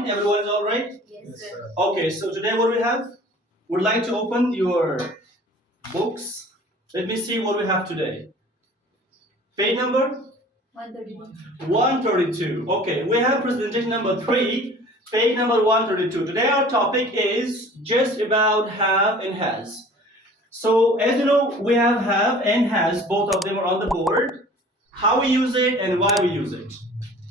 fine? Everyone is all right? Yes, sir. Okay, so today what we have? Would like to open your books. Let me see what we have today. Page number 131. 132. Okay, we have presentation number 3, page number 132. Today our topic is just about have and has. So as you know, we have and has, both of them are on the board. How we use it and why we use it.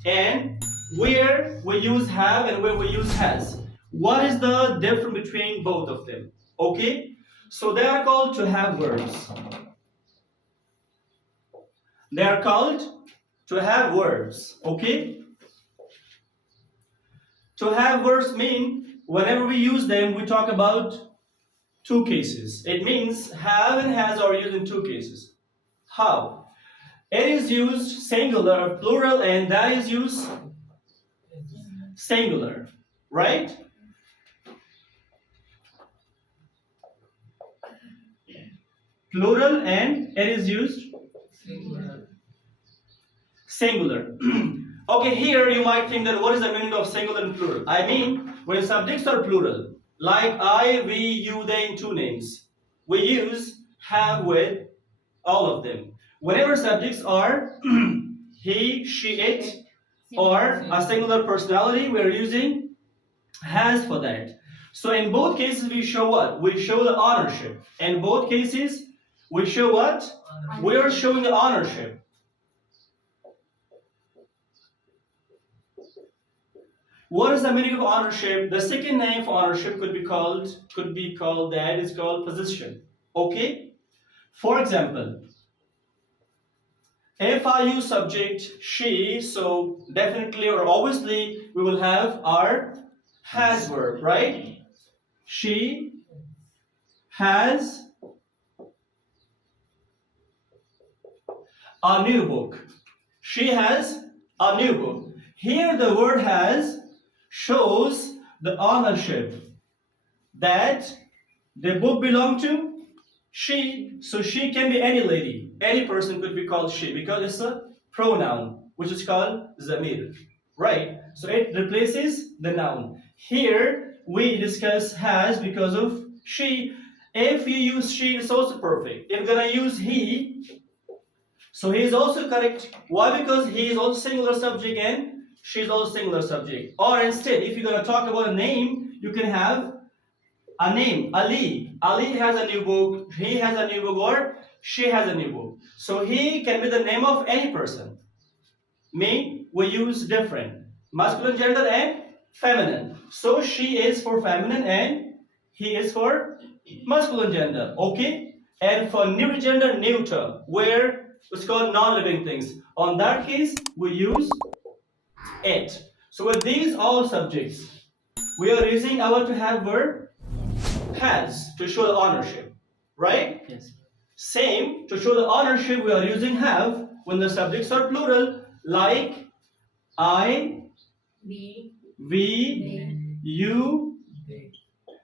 And where we use have and where we use has. What is the difference between both of them? Okay? So they are called to have verbs. They are called to have verbs. Okay? To have verbs mean whenever we use them, we talk about two cases. It means have and has are used in two cases. How? It is used singular or plural, and that is used singular, right? Plural, and it is used singular. Okay, here you might think that what is the meaning of singular and plural? I mean, when subjects are plural, like I, we, you, they in two names, we use have with all of them. Whenever subjects are he, she, it, or a singular personality, we are using has for that. So in both cases we show what? We show the ownership. In both cases we show what? We are showing the ownership. What is the meaning of ownership? The second name for ownership could be called that is called possession. Okay? For example, if I use subject she, so definitely or obviously we will have our has verb, right? She has a new book. She has a new book. Here the word has shows the ownership that the book belonged to she, so she can be any lady, any person could be called she because it's a pronoun which is called zamir, right? So it replaces the noun. Here we discuss has because of she. If you use she, it's also perfect. If you're gonna use he, so he is also correct. Why? Because he is also singular subject and she is also singular subject. Or instead, if you're gonna talk about a name, you can have a name, Ali. Ali has a new book, he has a new book, or she has a new book. So he can be the name of any person. Me, we use different. Masculine gender and feminine. So she is for feminine and he is for masculine gender. Okay? And for neuter gender, neuter, where it's called non-living things. On that case, we use it. So with these all subjects, we are using our to have verb has to show the ownership, right? Yes. Same, to show the ownership, we are using have when the subjects are plural, like I, We, we, you,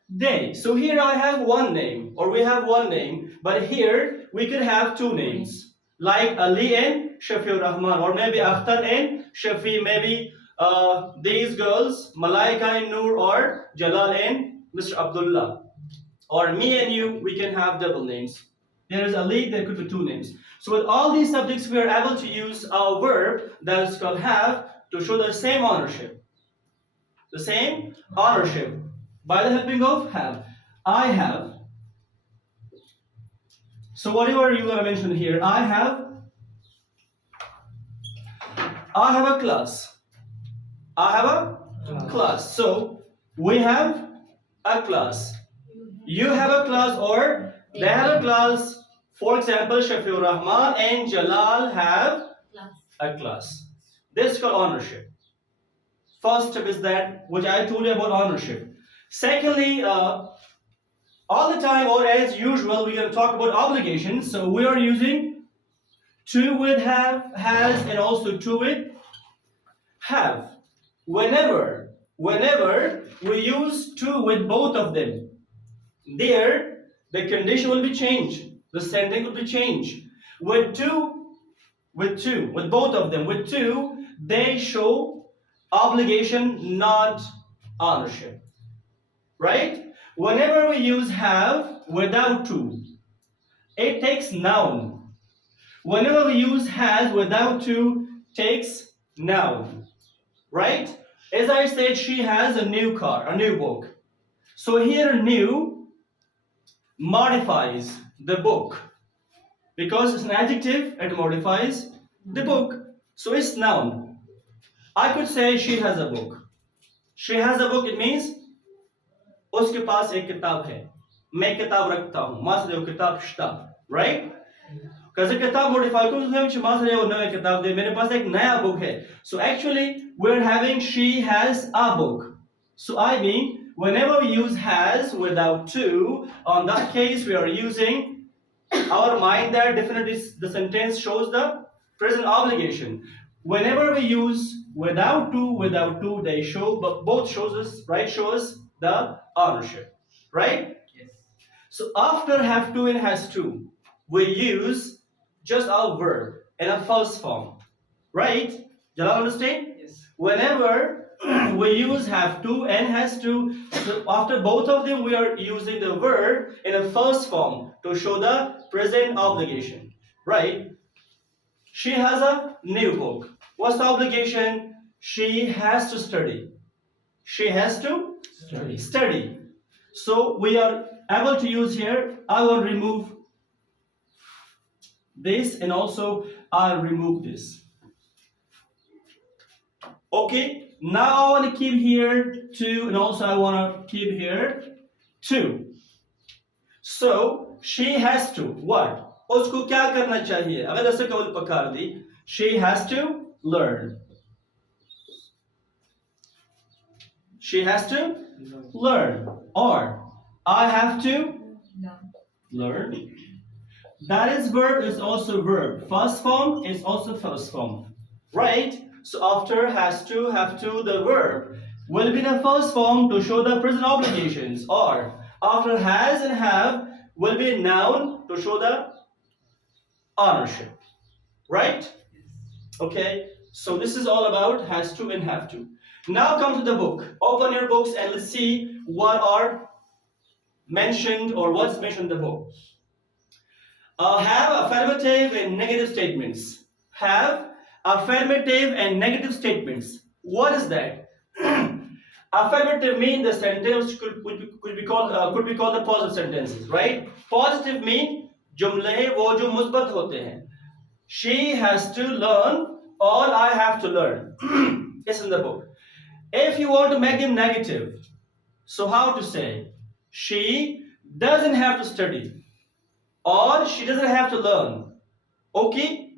they. So here I have one name, or we have one name, but here we could have two names, like Ali and Shafi Rahman, or maybe Akhtar and Shafi, maybe these girls, Malaika and Noor, or Jalal and Mr. Abdullah. Or me and you, we can have double names. There is a league, there could be two names. So with all these subjects, we are able to use our verb that is called have to show the same ownership. The same ownership by the helping of have. I have. So whatever you are mentioned here, I have a class. I have a class. So we have a class. You have a class or they have a class. For example, Shafiur Rahman and Jalal have class. a class. This is called ownership. First step is that which I told you about ownership. Secondly, all the time or as usual, we're going to talk about obligations. So we are using to with have, has, and also to with have. Whenever we use to with both of them, there the condition will be changed, the sentence will be changed. With both of them, with two, they show obligation, not ownership. Right? Whenever we use have without to, it takes noun. Whenever we use has without to, takes noun. Right? As I said, she has a new car, a new book. So here new modifies the book. Because it's an adjective, it modifies the book. So it's noun. I could say she has a book. She has a book, it means उसके पास एक किताब है. मैं किताब रखता हूँ. मासरे वो किताब shta. Right? Because किताब modify को हम मासरे वो नया किताब दे. मेरे पास एक नया book है. So actually we're having she has a book. So I mean whenever we use has without to, on that case we are using our mind there. Definitely the sentence shows the present obligation. Whenever we use without to, they show, but both shows us, right, shows the ownership, right? Yes. So after have to and has to, we use just our verb in a false form, right? Y'all understand? Yes. Whenever we use have to and has to, so after both of them we are using the verb in a first form to show the present obligation, right? She has a new book. What's the obligation? She has to study. She has to study. So we are able to use here. I will remove this and also I'll remove this. Okay, now I want to keep here 2 and also I want to keep here 2. So she has to what? उसको क्या करना चाहिए? अगर ऐसे कवल पकड़ दी, she has to learn. She has to learn. Or I have to No. learn. That is verb is also verb. First form is also first form. Right? So after has to, have to, the verb will be the first form to show the present obligations. Or after has and have will be noun to show the ownership. Right? Okay. So this is all about has to and have to. Now come to the book. Open your books and let's see what are mentioned or what's mentioned in the book. Have affirmative and negative statements. Have affirmative and negative statements. What is that? Affirmative mean the sentence could be called the positive sentences, right? Positive mean जुमले वो जो मुस्बत होते हैं. She has to learn. All I have to learn. It's in the book. If you want to make them negative, so how to say? She doesn't have to study. Or she doesn't have to learn. Okay?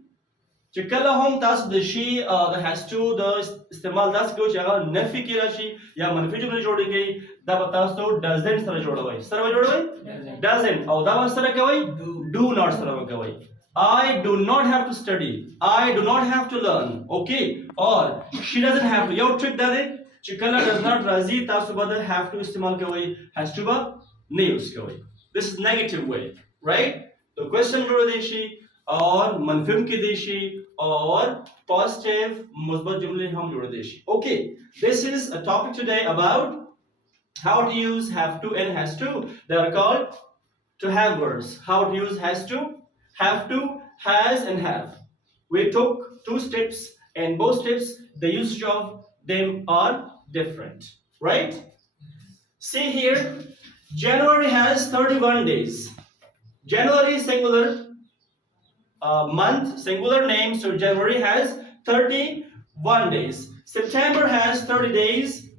Chikallahum tas the she the has to the istemal das ko chaha nafi ki rashi ya manfi jumle जोड़ेंगे da batas to doesn't sara जोड़वाई sara जोड़वाई doesn't और da sara kawai do not sara kawai. I do not have to study. I do not have to learn. Okay? Or she doesn't have to. Your trick that is Chikala does not razi tasubada have to istemal kawai has to ba nahi use kawai. This is negative way, right? The question विरोधी और मनफिम की देशी और positive मुस्बत जुमले हम विरोधी. Okay, this is a topic today about how to use have to and has to. They are called to have words. How to use has to, has and have. We took 2 steps and both steps the usage of them are different, right? See here, January has 31 days. January singular month, singular name, so January has 31 days. September has 30 days,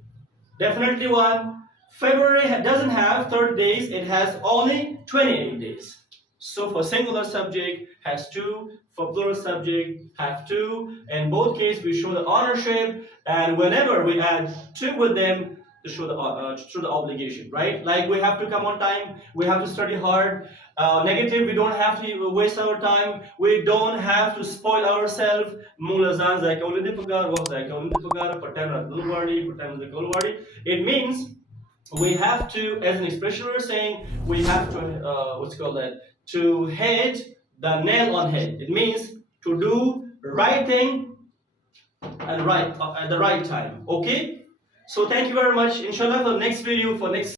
definitely one. February doesn't have 30 days, it has only 28 days. So for singular subject, has to, for plural subject, have to. In both cases, we show the ownership, and whenever we add to with them, to show the obligation, right? Like we have to come on time, we have to study hard. Negative, we don't have to waste our time, we don't have to spoil ourselves. It means we have to, as an expression we're saying, we have to to hit the nail on head. It means to do right thing and right at the right time. Okay? So thank you very much. Inshallah, for next video, for next